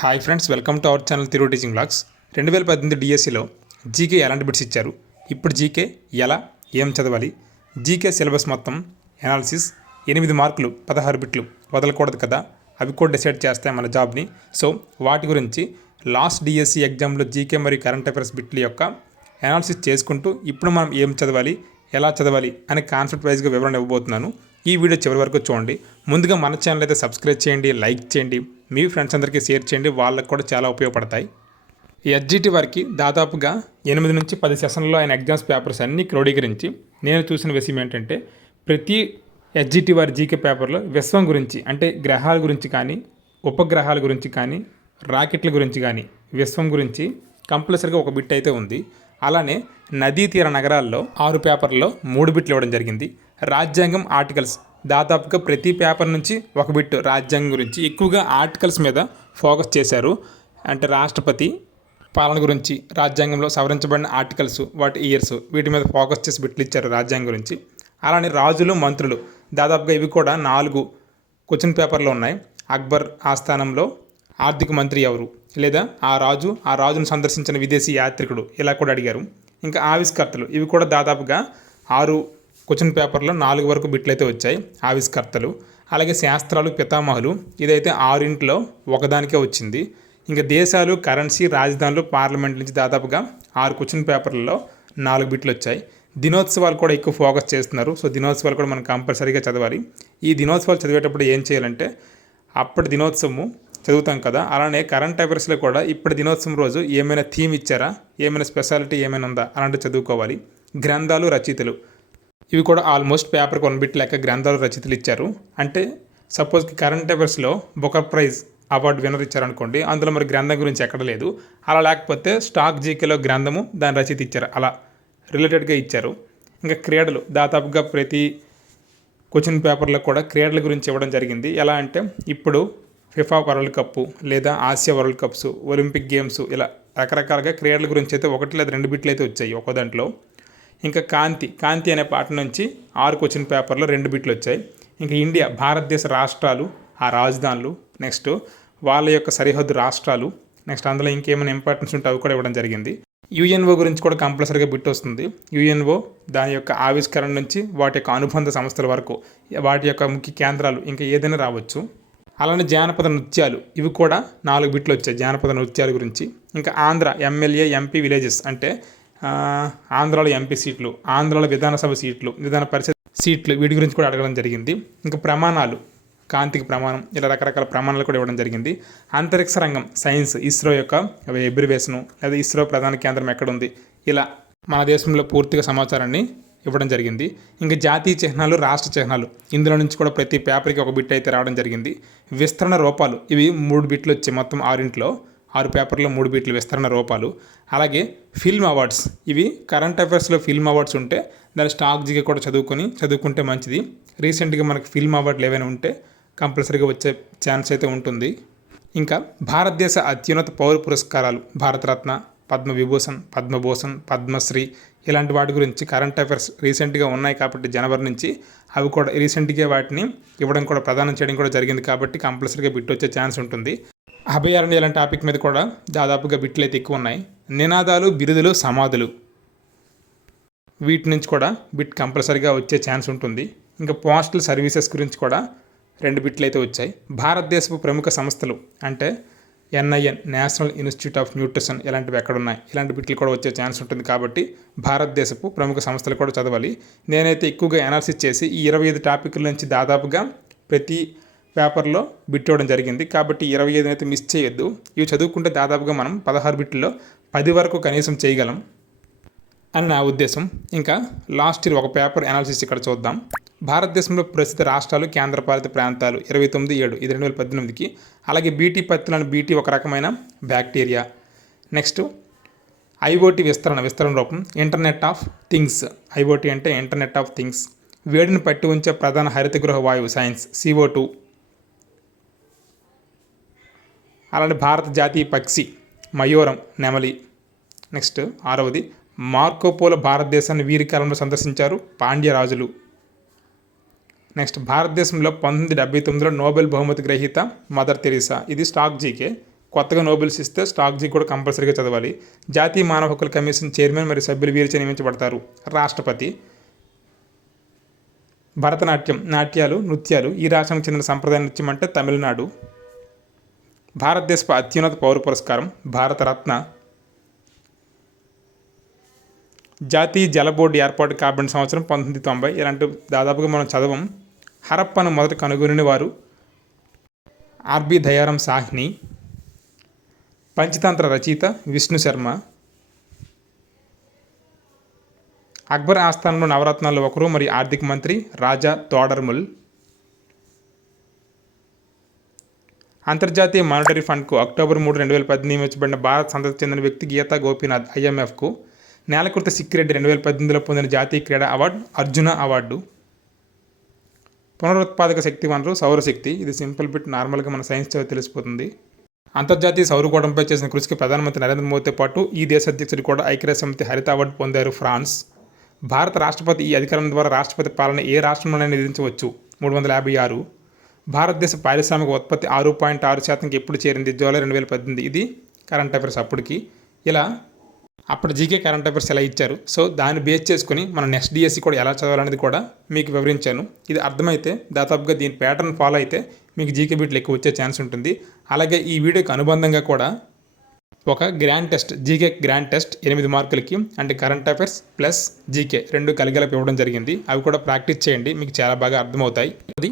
Hi friends, welcome to our channel తిరుగు teaching blogs. 2018 డిఎస్సిలో GK ఎలాంటి బిట్స్ ఇచ్చారు, ఇప్పుడు జీకే ఎలా ఏం చదవాలి, జీకే సిలబస్ మొత్తం ఎనాలిసిస్, 8 మార్కులు 16 బిట్లు వదలకూడదు కదా, అవి కూడా డిసైడ్ చేస్తాయి మన జాబ్ని. సో వాటి గురించి లాస్ట్ డిఎస్సి ఎగ్జామ్లో జీకే మరియు కరెంట్ అఫైర్స్ బిట్ల యొక్క ఎనాలిసిస్ చేసుకుంటూ ఇప్పుడు మనం ఏం చదవాలి, ఎలా చదవాలి అనే కాన్సెప్ట్ వైజ్గా వివరణ ఇవ్వబోతున్నాను. ఈ వీడియో చివరి వరకు చూడండి. ముందుగా మన ఛానల్ అయితే సబ్స్క్రైబ్ చేయండి, లైక్ చేయండి, మీ ఫ్రెండ్స్ అందరికీ షేర్ చేయండి, వాళ్ళకు కూడా చాలా ఉపయోగపడతాయి. ఈ ఎస్జిటి వారికి దాదాపుగా 8 నుంచి 10 సెషన్లో ఆయన ఎగ్జామ్స్ పేపర్స్ అన్నీ క్రోడీకరించి నేను చూసిన విషయం ఏంటంటే, ప్రతి ఎస్జిటి వారి జీకే పేపర్లో విశ్వం గురించి అంటే గ్రహాల గురించి కానీ, ఉపగ్రహాల గురించి కానీ, రాకెట్ల గురించి కానీ, విశ్వం గురించి కంపల్సరీగా ఒక బిట్ అయితే ఉంది. అలానే నదీ తీర నగరాల్లో 6 పేపర్లో 3 బిట్లు ఇవ్వడం జరిగింది. రాజ్యాంగం ఆర్టికల్స్ దాదాపుగా ప్రతి పేపర్ నుంచి ఒక బిట్ రాజ్యాంగం గురించి, ఎక్కువగా ఆర్టికల్స్ మీద ఫోకస్ చేశారు. అంటే రాష్ట్రపతి పాలన గురించి, రాజ్యాంగంలో సవరించబడిన ఆర్టికల్స్, వాటి ఇయర్స్, వీటి మీద ఫోకస్ చేసి బిట్లు ఇచ్చారు రాజ్యాంగం గురించి. అలానే రాజులు మంత్రులు దాదాపుగా ఇవి కూడా 4 క్వశ్చన్ పేపర్లో ఉన్నాయి. అక్బర్ ఆస్థానంలో ఆర్థిక మంత్రి ఎవరు, లేదా ఆ రాజును సందర్శించిన విదేశీ యాత్రికుడు, ఇలా కూడా అడిగారు. ఇంకా ఆవిష్కర్తలు ఇవి కూడా దాదాపుగా 6 క్వశ్చన్ పేపర్లో 4 వరకు బిట్లు అయితే వచ్చాయి ఆవిష్కర్తలు. అలాగే శాస్త్రాలు పితామహులు ఇదైతే 6 ఒకదానికే వచ్చింది. ఇంకా దేశాలు, కరెన్సీ, రాజధానులు, పార్లమెంట్ నుంచి దాదాపుగా 6 క్వశ్చన్ పేపర్లలో 4 బిట్లు వచ్చాయి. దినోత్సవాలు కూడా ఎక్కువ ఫోకస్ చేస్తున్నారు. సో దినోత్సవాలు కూడా మనం కంపల్సరీగా చదవాలి. ఈ దినోత్సవాలు చదివేటప్పుడు ఏం చేయాలంటే, అప్పటి దినోత్సవము చదువుతాం కదా, అలానే కరెంట్ అఫైర్స్లో కూడా ఇప్పటి దినోత్సవం రోజు ఏమైనా థీమ్ ఇచ్చారా, ఏమైనా స్పెషాలిటీ ఏమైనా ఉందా అలాంటివి చదువుకోవాలి. గ్రంథాలు, రచయితలు ఇవి కూడా ఆల్మోస్ట్ పేపర్కి 1 బిట్ లెక్క గ్రంథాలు, రచయితలు ఇచ్చారు. అంటే సపోజ్కి కరెంట్ అఫైర్స్లో బుకర్ ప్రైజ్ అవార్డు విన్నర్ ఇచ్చారనుకోండి, అందులో మరి గ్రంథం గురించి ఎక్కడ లేదు. అలా లేకపోతే స్టాక్ జీకేలో గ్రంథము, దాని రచయిత ఇచ్చారు, అలా రిలేటెడ్గా ఇచ్చారు. ఇంకా క్రీడలు దాదాపుగా ప్రతి క్వశ్చన్ పేపర్లో కూడా క్రీడల గురించి ఇవ్వడం జరిగింది. ఎలా అంటే ఇప్పుడు ఫిఫా వరల్డ్ కప్పు, లేదా Asia world cups, Olympic games, ఇలా రకరకాలుగా క్రీడల గురించి అయితే 1 లేదా 2 బిట్లు అయితే వచ్చాయి ఒక్కో దాంట్లో. ఇంకా కాంతి అనే పాట నుంచి 6 క్వశ్చన్ పేపర్లో 2 బిట్లు వచ్చాయి. ఇంకా ఇండియా, భారతదేశ రాష్ట్రాలు, ఆ రాజధానులు, నెక్స్ట్ వాళ్ళ యొక్క సరిహద్దు రాష్ట్రాలు, నెక్స్ట్ అందులో ఇంకేమైనా ఇంపార్టెన్స్ ఉంటే అవి కూడా ఇవ్వడం జరిగింది. యుఎన్ఓ గురించి కూడా కంపల్సరీగా బిట్ వస్తుంది. యుఎన్ఓ దాని యొక్క ఆవిష్కరణ నుంచి వాటి యొక్క అనుబంధ సంస్థల వరకు, వాటి యొక్క ముఖ్య కేంద్రాలు, ఇంకా ఏదైనా రావచ్చు. అలానే జానపద నృత్యాలు ఇవి కూడా 4 బిట్లు వచ్చాయి జానపద నృత్యాల గురించి. ఇంకా ఆంధ్ర ఎమ్మెల్యే, ఎంపీ, విలేజెస్ అంటే ఆంధ్రాలో ఎంపీ సీట్లు, ఆంధ్రాలో విధానసభ సీట్లు, విధాన పరిషత్ సీట్లు, వీటి గురించి కూడా అడగడం జరిగింది. ఇంకా ప్రమాణాలు, కాంతికి ప్రమాణం, ఇలా రకరకాల ప్రమాణాలు కూడా ఇవ్వడం జరిగింది. అంతరిక్ష రంగం, సైన్స్, ఇస్రో యొక్క ఎబ్రివేషను, లేదా ఇస్రో ప్రధాన కేంద్రం ఎక్కడుంది, ఇలా మన దేశంలో పూర్తిగా సమాచారాన్ని ఇవ్వడం జరిగింది. ఇంకా జాతీయ చిహ్నాలు, రాష్ట్ర చిహ్నాలు, ఇందులో నుంచి కూడా ప్రతి పేపర్కి 1 బిట్ అయితే రావడం జరిగింది. విస్తరణ రూపాలు ఇవి 3 బిట్లు వచ్చాయి మొత్తం 6 పేపర్లో 3 బిట్లు విస్తరణ రూపాలు. అలాగే ఫిల్మ్ అవార్డ్స్ ఇవి కరెంట్ అఫైర్స్లో ఫిల్మ్ అవార్డ్స్ ఉంటే దాని స్టాక్ జీకే కూడా చదువుకుంటే మంచిది. రీసెంట్గా మనకి ఫిల్మ్ అవార్డులు ఏవైనా ఉంటే కంపల్సరీగా వచ్చే ఛాన్స్ అయితే ఉంటుంది. ఇంకా భారతదేశ అత్యున్నత పౌర పురస్కారాలు, భారతరత్న, పద్మవిభూషణ్, పద్మభూషణ్, పద్మశ్రీ, ఇలాంటి వాటి గురించి కరెంట్ అఫైర్స్ రీసెంట్గా ఉన్నాయి కాబట్టి జనవరి నుంచి అవి కూడా రీసెంట్గా వాటిని ఇవ్వడం కూడా, ప్రదానం చేయడం కూడా జరిగింది కాబట్టి కంపల్సరీగా బిట్ వచ్చే ఛాన్స్ ఉంటుంది. అభయారణ్య ఇలాంటి టాపిక్ మీద కూడా దాదాపుగా బిట్లు అయితే ఎక్కువ ఉన్నాయి. నినాదాలు, బిరుదులు, సమాధులు, వీటి నుంచి కూడా బిట్ కంపల్సరీగా వచ్చే ఛాన్స్ ఉంటుంది. ఇంకా పోస్టల్ సర్వీసెస్ గురించి కూడా 2 బిట్లు అయితే వచ్చాయి. భారతదేశపు ప్రముఖ సంస్థలు అంటే NIN, national institute of nutrition, ఇలాంటివి ఎక్కడున్నాయి, ఇలాంటి బిట్లు కూడా వచ్చే ఛాన్స్ ఉంటుంది కాబట్టి భారతదేశపు ప్రముఖ సంస్థలు కూడా చదవాలి. నేనైతే ఎక్కువగా అనాలిసిస్ చేసి ఈ 25 టాపిక్ల నుంచి దాదాపుగా ప్రతి పేపర్లో బిట్ ఇవ్వడం జరిగింది కాబట్టి 25 అయితే మిస్ చేయొద్దు. ఇవి చదువుకుంటే దాదాపుగా మనం 16 బిట్లో 10 వరకు కనీసం చేయగలం అని నా ఉద్దేశం. ఇంకా లాస్ట్ ఇయర్ ఒక పేపర్ అనాలిసిస్ ఇక్కడ చూద్దాం. భారతదేశంలో ప్రస్తుత రాష్ట్రాలు, కేంద్రపాలిత ప్రాంతాలు 29/7 ఇది 2018కి. అలాగే బీటీ పత్తులను, బీటీ ఒక రకమైన బ్యాక్టీరియా. నెక్స్ట్ IoT విస్తరణ రూపం, ఇంటర్నెట్ ఆఫ్ థింగ్స్, IoT అంటే ఇంటర్నెట్ ఆఫ్ థింగ్స్. వేడిని పట్టి ఉంచే ప్రధాన హరిత గృహ వాయువు, సైన్స్, CO2. అలానే భారత జాతీయ పక్షి మయూరం, నెమలి. నెక్స్ట్ 6వది మార్కోపోలో భారతదేశాన్ని వీరి కాలంలో సందర్శించారు, పాండ్య రాజులు. నెక్స్ట్ భారతదేశంలో 1979లో నోబెల్ బహుమతి గ్రహీత మదర్ తెరీసా, ఇది స్టాక్ జీకే. కొత్తగా నోబెల్స్ ఇస్తే స్టాక్ జీ కూడా కంపల్సరీగా చదవాలి. జాతీయ మానవ హక్కుల కమిషన్ చైర్మన్ మరియు సభ్యులు వీరిచే నియమించబడతారు. రాష్ట్రపతి. భరతనాట్యం, నాట్యాలు, నృత్యాలు ఈ రాష్ట్రానికి చెందిన సంప్రదాయ నృత్యం అంటే తమిళనాడు. భారతదేశపు అత్యున్నత పౌర పురస్కారం భారతరత్న. జాతీయ జల బోర్డు ఏర్పాటు కాబడిన సంవత్సరం 1990. ఇలాంటి దాదాపుగా మనం చదవం. హరప్పను మొదట కనుగొని వారు ఆర్బి దయారాం సాహ్ని. పంచతంత్ర రచయిత విష్ణు శర్మ. అక్బర్ ఆస్థానంలో నవరత్నాల్లో ఒకరు మరియు ఆర్థిక మంత్రి రాజా తోడర్ముల్. అంతర్జాతీయ మానిటరీ ఫండ్కు అక్టోబర్ 3, 2018 నియమించబడిన భారత సంతతికి చెందిన వ్యక్తి గీతా గోపీనాథ్. IMFకు నేలకుర్తి సిక్కిరెడ్డి 2018లో పొందిన జాతీయ క్రీడా అవార్డు అర్జున అవార్డు. పునరుత్పాదక శక్తి వనరు సౌరశక్తి. ఇది సింపుల్ బిట్, నార్మల్గా మన సైన్స్ చదివి తెలిసిపోతుంది. అంతర్జాతీయ సౌరకూటంపై చేసిన కృషికి ప్రధానమంత్రి నరేంద్ర మోదీతో పాటు ఈ దేశ అధ్యక్షుడు కూడా ఐక్యరాజ్య సమితి హరిత అవార్డు పొందారు. ఫ్రాన్స్. భారత రాష్ట్రపతి ఈ అధికారం ద్వారా రాష్ట్రపతి పాలన ఏ రాష్ట్రంలోనైనా విధించవచ్చు. 356. భారతదేశ పారిశ్రామిక ఉత్పత్తి 6.6% ఎప్పుడు చేరింది? జూలై 2018. ఇది కరెంట్ అఫైర్స్ అప్పటికి. ఇలా అప్పుడు జీకే కరెంట్ అఫైర్స్ ఎలా ఇచ్చారు. సో దాన్ని బేస్ చేసుకుని మనం నెక్స్ట్ డిఎస్సి కూడా ఎలా చదవాలనేది కూడా మీకు వివరించాను. ఇది అర్థమైతే దాదాపుగా దీని ప్యాటర్న్ ఫాలో అయితే మీకు జీకే బిట్లు ఎక్కువ వచ్చే ఛాన్స్ ఉంటుంది. అలాగే ఈ వీడియోకి అనుబంధంగా కూడా ఒక grand test, GK grand test 8 మార్కులకి, అంటే కరెంట్ అఫైర్స్ ప్లస్ జీకే 2 కలిగేలా ఇవ్వడం జరిగింది. అవి కూడా ప్రాక్టీస్ చేయండి, మీకు చాలా బాగా అర్థమవుతాయి. అది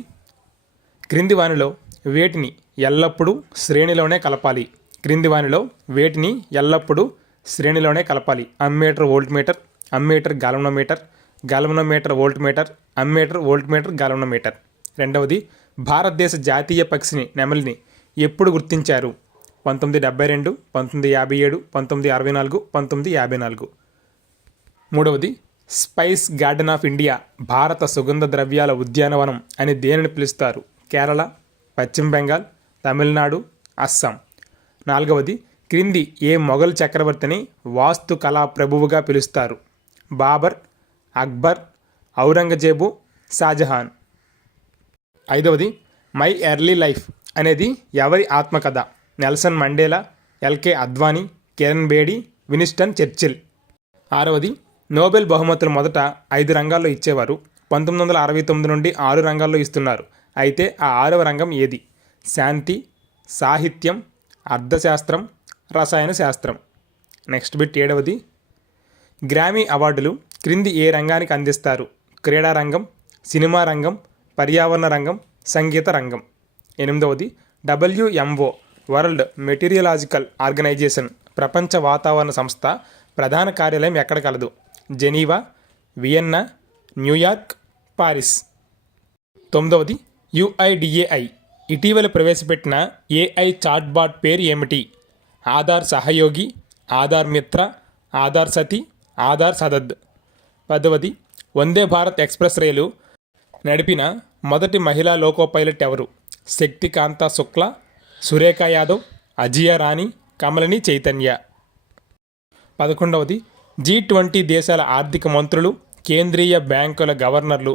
క్రింది వానిలో వేటిని ఎల్లప్పుడూ శ్రేణిలోనే కలపాలి? క్రింది వానిలో వేటిని ఎల్లప్పుడూ శ్రేణిలోనే కలపాలి? Ammeter voltmeter, ammeter galvanometer, galvanometer voltmeter, ammeter voltmeter galvanometer. రెండవది, భారతదేశ జాతీయ పక్షిని నెమలిని ఎప్పుడు గుర్తించారు? 1972, 1957, 1964, 1954. మూడవది, స్పైస్ గార్డెన్ ఆఫ్ ఇండియా, భారత సుగంధ ద్రవ్యాల ఉద్యానవనం అని దేనిని పిలుస్తారు? కేరళ, పశ్చిమ బెంగాల్, తమిళనాడు, అస్సాం. నాలుగవది, క్రింది ఏ మొఘల్ చక్రవర్తిని వాస్తు కళా ప్రభువుగా పిలుస్తారు? బాబర్, అక్బర్, ఔరంగజేబు, షాజహాన్. ఐదవది, మై ఎర్లీ లైఫ్ అనేది ఎవరి ఆత్మకథ? Nelson Mandela, LK Advani, Kiran Bedi, Winston Churchill. ఆరవది, నోబెల్ బహుమతులు మొదట 5 రంగాల్లో ఇచ్చేవారు. 1969 నుండి 6 రంగాల్లో ఇస్తున్నారు. అయితే ఆ 6వ రంగం ఏది? శాంతి, సాహిత్యం, అర్థశాస్త్రం, రసాయన శాస్త్రం. నెక్స్ట్ బిట్ 7వది, గ్రామీ అవార్డులు క్రింది ఏ రంగానికి అందిస్తారు? క్రీడా రంగం, సినిమా రంగం, పర్యావరణ రంగం, సంగీత రంగం. 8వది, WMO వరల్డ్ మెటీరియలాజికల్ ఆర్గనైజేషన్ ప్రపంచ వాతావరణ సంస్థ ప్రధాన కార్యాలయం ఎక్కడ కలదు? Geneva, Vienna, New York, Paris. 9వది, UIDAI ఇటీవల ప్రవేశపెట్టిన AI చాట్బాట్ పేరు ఏమిటి? ఆధార్ సహయోగి, ఆధార్ మిత్ర, ఆధార్ సతి, ఆధార్ సదద్. 10వది, వందే భారత్ ఎక్స్ప్రెస్ రైలు నడిపిన మొదటి మహిళా లోకో పైలట్ ఎవరు? శక్తికాంత శుక్లా, సురేఖ యాదవ్, అజియా రాణి, కమలిని చైతన్య. 11వది, G20 దేశాల ఆర్థిక మంత్రులు, కేంద్రీయ బ్యాంకుల గవర్నర్లు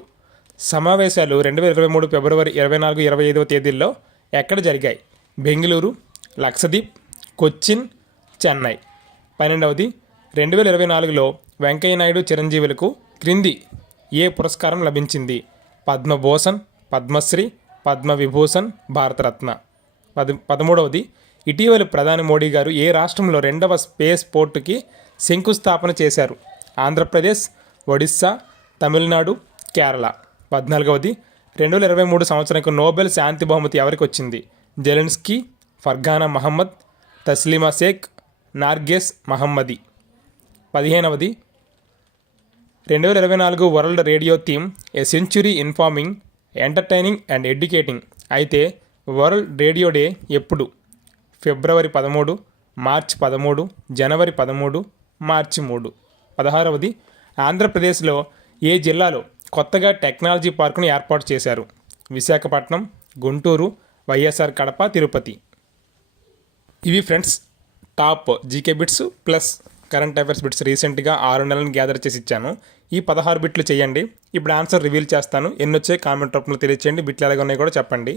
సమావేశాలు 2023 ఫిబ్రవరి 24, 25వ తేదీల్లో ఎక్కడ జరిగాయి? బెంగళూరు, లక్షద్వీప్, కొచ్చిన్, చెన్నై. 12వది, 2024లో వెంకయ్యనాయుడు చిరంజీవులకు క్రింది ఏ పురస్కారం లభించింది? పద్మభూషణ్, పద్మశ్రీ, పద్మవిభూషణ్, భారతరత్న. 13వది, ఇటీవల ప్రధాని మోడీ గారు ఏ రాష్ట్రంలో 2వ స్పేస్ పోర్టుకి శంకుస్థాపన చేశారు? ఆంధ్రప్రదేశ్, ఒడిస్సా, తమిళనాడు, కేరళ. 14వది, 2023 సంవత్సరానికి నోబెల్ శాంతి బహుమతి ఎవరికి వచ్చింది? Zelensky, Fargana Mohammad, Taslima Sheikh, Narges Mohammadi. 15వది, 2024 world radio theme a century informing, entertaining and educating. అయితే వరల్డ్ రేడియో డే ఎప్పుడు? ఫిబ్రవరి 13, మార్చి 13, జనవరి 13, మార్చి 3. 16వది, ఆంధ్రప్రదేశ్లో ఏ జిల్లాలో కొత్తగా టెక్నాలజీ పార్కును ఏర్పాటు చేశారు? విశాఖపట్నం, గుంటూరు, వైఎస్ఆర్ కడప, తిరుపతి. ఇవి friends top GK bits plus current affairs bits రీసెంట్గా 6 నెలలను గ్యాదర్ చేసి ఇచ్చాను. ఈ 16 బిట్లు చేయండి. ఇప్పుడు ఆన్సర్ రివీల్ చేస్తాను. ఎన్ని వచ్చాయి కామెంట్ రూపంలో తెలియచేయండి. బిట్లు ఎలాగ ఉన్నాయి కూడా చెప్పండి.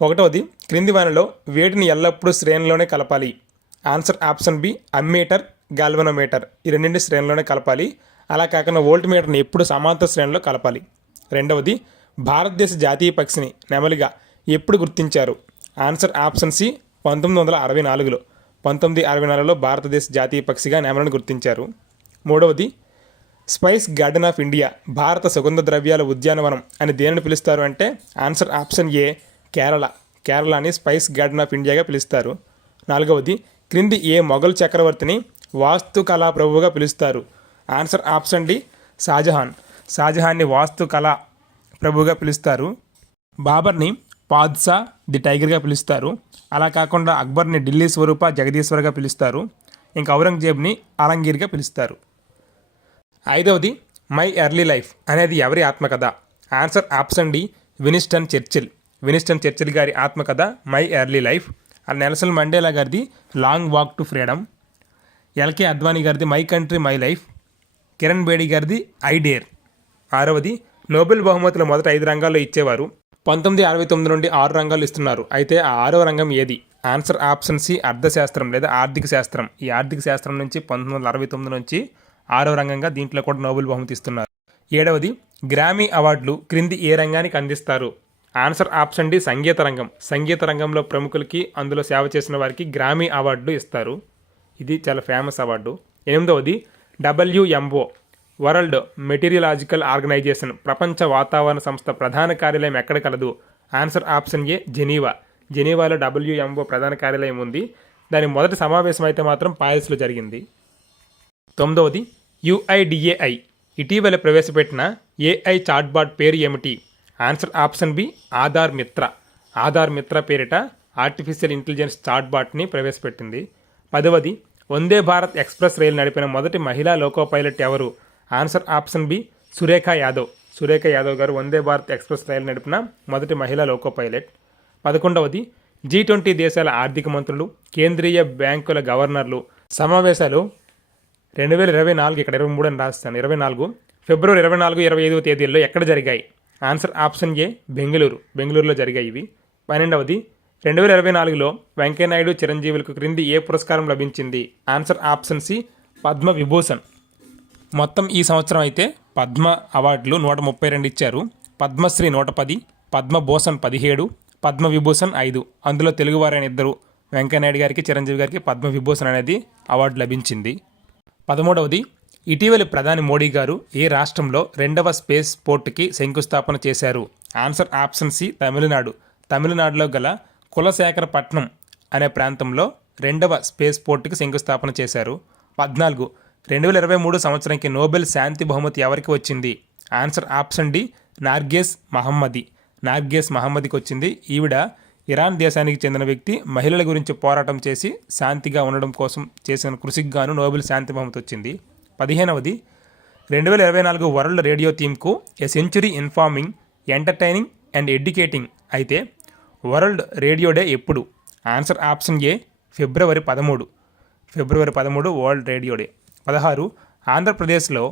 ఒకటవది క్రింది వానిలో వేటిని ఎల్లప్పుడూ శ్రేణిలోనే కలపాలి? Answer option B ammeter, galvanometer. ఈ రెండింటి శ్రేణిలోనే కలపాలి. అలా కాకుండా వోల్ట్ మీటర్ని ఎప్పుడు సమాంతర శ్రేణిలో కలపాలి. రెండవది భారతదేశ జాతీయ పక్షిని నెమలిగా ఎప్పుడు గుర్తించారు? ఆన్సర్ ఆప్షన్ సి 1964లో. 1964లో భారతదేశ జాతీయ పక్షిగా నెమలిని గుర్తించారు. మూడవది స్పైస్ గార్డెన్ ఆఫ్ ఇండియా, భారత సుగంధ ద్రవ్యాల ఉద్యానవనం అని దేనిని పిలుస్తారు అంటే ఆన్సర్ ఆప్షన్ ఏ కేరళ. కేరళని స్పైస్ గార్డెన్ ఆఫ్ ఇండియాగా పిలుస్తారు. నాలుగవది క్రింది ఏ మొఘల్ చక్రవర్తిని వాస్తుకళా ప్రభువుగా పిలుస్తారు? Answer option D Shahjahan. షాజహాన్ని వాస్తుకళా ప్రభువుగా పిలుస్తారు. బాబర్ని పాద్షా ది టైగర్గా పిలుస్తారు. అలా కాకుండా అక్బర్ని ఢిల్లీ స్వరూప జగదీశ్వర్గా పిలుస్తారు. ఇంకా ఔరంగజేబ్ని ఆలంగీర్గా పిలుస్తారు. ఐదవది మై ఎర్లీ లైఫ్ అనేది ఎవరి ఆత్మకథ? Answer option D Winston Churchill. Winston Churchill గారి ఆత్మకథ my early life. Nelson Mandela గారిది long walk to freedom. L K Advani గారిది my country my life. Kiran Bedi గారిది ఐ డేర్. ఆరవది నోబెల్ బహుమతులు మొదట 5 రంగాల్లో ఇచ్చేవారు. 1969 నుండి 6 రంగాలు ఇస్తున్నారు. అయితే ఆ 6వ రంగం ఏది? ఆన్సర్ ఆప్షన్ సి అర్థశాస్త్రం లేదా ఆర్థిక శాస్త్రం. ఈ ఆర్థిక శాస్త్రం నుంచి 1969 నుంచి 6వ రంగంగా దీంట్లో కూడా నోబెల్ బహుమతి ఇస్తున్నారు. ఏడవది గ్రామీ అవార్డులు క్రింది ఏ రంగానికి అందిస్తారు? ఆన్సర్ ఆప్షన్ డి సంగీత రంగం. సంగీత రంగంలో ప్రముఖులకి అందులో సేవ చేసిన వారికి గ్రామీ అవార్డులు ఇస్తారు. ఇది చాలా ఫేమస్ అవార్డు. ఎనిమిదవది WMO వరల్డ్ మెటీరియలాజికల్ ఆర్గనైజేషన్, ప్రపంచ వాతావరణ సంస్థ ప్రధాన కార్యాలయం ఎక్కడ కలదు? Answer option A Geneva. జెనీవాలో WMO ప్రధాన కార్యాలయం ఉంది. దాని మొదటి సమావేశం అయితే మాత్రం పారిస్లో జరిగింది. తొమ్మిదవది UIDAI ఇటీవల ప్రవేశపెట్టిన AI చాట్బాట్ పేరు ఏమిటి? ఆన్సర్ ఆప్షన్ బి ఆధార్ మిత్ర. ఆధార్ మిత్ర పేరిట ఆర్టిఫిషియల్ ఇంటెలిజెన్స్ చాట్బాట్ని ప్రవేశపెట్టింది. 10వది వందే భారత్ ఎక్స్ప్రెస్ రైలు నడిపిన మొదటి మహిళా లోకో పైలట్ ఎవరు? Answer option B Surekha Yadav. Surekha Yadav గారు వందే భారత్ ఎక్స్ప్రెస్ రైలు నడిపిన మొదటి మహిళా లోకో పైలట్. 11వది G20 దేశాల ఆర్థిక మంత్రులు, కేంద్రీయ బ్యాంకుల గవర్నర్లు సమావేశాలు 2024 ఇక్కడ 23 అని రాస్తాను 24 ఫిబ్రవరి 24, 25వ తేదీల్లో ఎక్కడ జరిగాయి? ఆన్సర్ ఆప్షన్ ఏ బెంగళూరులో జరిగాయి ఇవి. 12వది 2024లో వెంకయ్యనాయుడు, చిరంజీవులకు క్రింది ఏ పురస్కారం లభించింది? Answer option C Padma Vibhushan. మొత్తం ఈ సంవత్సరం అయితే పద్మ అవార్డులు 132 ఇచ్చారు. పద్మశ్రీ 110, పద్మభూషణ్ 17, పద్మ విభూషణ్ 5. అందులో తెలుగువారైన 2 వెంకయ్యనాయుడు గారికి, చిరంజీవి గారికి పద్మ విభూషణ్ అనేది అవార్డు లభించింది. 13వది ఇటీవలి ప్రధాని మోడీ గారు ఏ రాష్ట్రంలో 2వ స్పేస్ పోర్ట్కి శంకుస్థాపన చేశారు? Answer option C Tamil Nadu. తమిళనాడులో గల కులశేఖరపట్నం అనే ప్రాంతంలో 2వ స్పేస్ పోర్ట్కి శంకుస్థాపన చేశారు. 14 2023 సంవత్సరానికి నోబెల్ శాంతి బహుమతి ఎవరికి వచ్చింది? Answer option D Narges Mohammadi. Narges మహమ్మదికి వచ్చింది. ఈవిడ ఇరాన్ దేశానికి చెందిన వ్యక్తి. మహిళల గురించి పోరాటం చేసి శాంతిగా ఉండడం కోసం చేసిన కృషికి గాను నోబెల్ శాంతి బహుమతి వచ్చింది. 15వది 2024 వరల్డ్ రేడియో థీమ్కు a century informing, entertaining and educating అయితే వరల్డ్ రేడియో డే ఎప్పుడు? Answer option A February 13 world radio day. 16 ఆంధ్రప్రదేశ్లో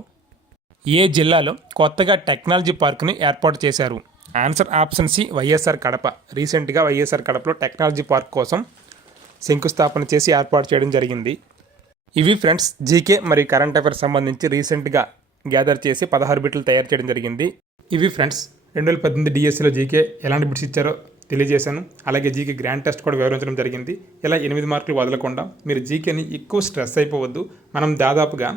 ఏ జిల్లాలో కొత్తగా టెక్నాలజీ పార్క్ని ఏర్పాటు చేశారు? Answer option C YSR Kadapa. రీసెంట్గా వైఎస్ఆర్ కడపలో టెక్నాలజీ పార్క్ కోసం శంకుస్థాపన చేసి ఏర్పాటు చేయడం జరిగింది. ఇవి ఫ్రెండ్స్ జీకే మరియు కరెంట్ అఫైర్స్ సంబంధించి రీసెంట్గా గ్యాదర్ చేసి 16 బిట్లు తయారు చేయడం జరిగింది. ఇవి ఫ్రెండ్స్ 2018 డిఎస్సిలో జీకే ఎలాంటి బిట్స్ ఇచ్చారో తెలియజేశాను. అలాగే జీకే గ్రాండ్ టెస్ట్ కూడా వివరించడం జరిగింది. ఇలా 8 మార్కులు వదలకుండా మీరు జీకేని ఎక్కువ స్ట్రెస్ అయిపోవద్దు. మనం దాదాపుగా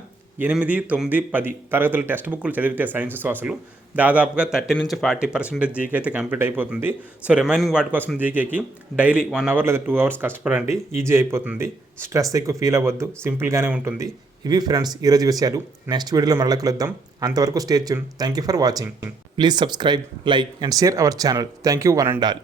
8, 9, 10 తరగతుల టెక్స్ట్ బుక్లు చదివితే సైన్స్ అసలు దాదాపుగా 30 నుంచి 40% జీకే అయితే కంప్లీట్ అయిపోతుంది. సో రిమైనింగ్ వాటి కోసం జీకేకి డైలీ 1 అవర్ లేదా 2 అవర్స్ కష్టపడండి. ఈజీ అయిపోతుంది. స్ట్రెస్ ఎక్కువ ఫీల్ అవ్వద్దు. సింపుల్గానే ఉంటుంది. ఇవి ఫ్రెండ్స్ ఈరోజు విషయాలు. నెక్స్ట్ వీడియోలో మరల కలుద్దాం. అంతవరకు stay tune. Thank you for watching. Please subscribe, like and share our channel. Thank you one and all.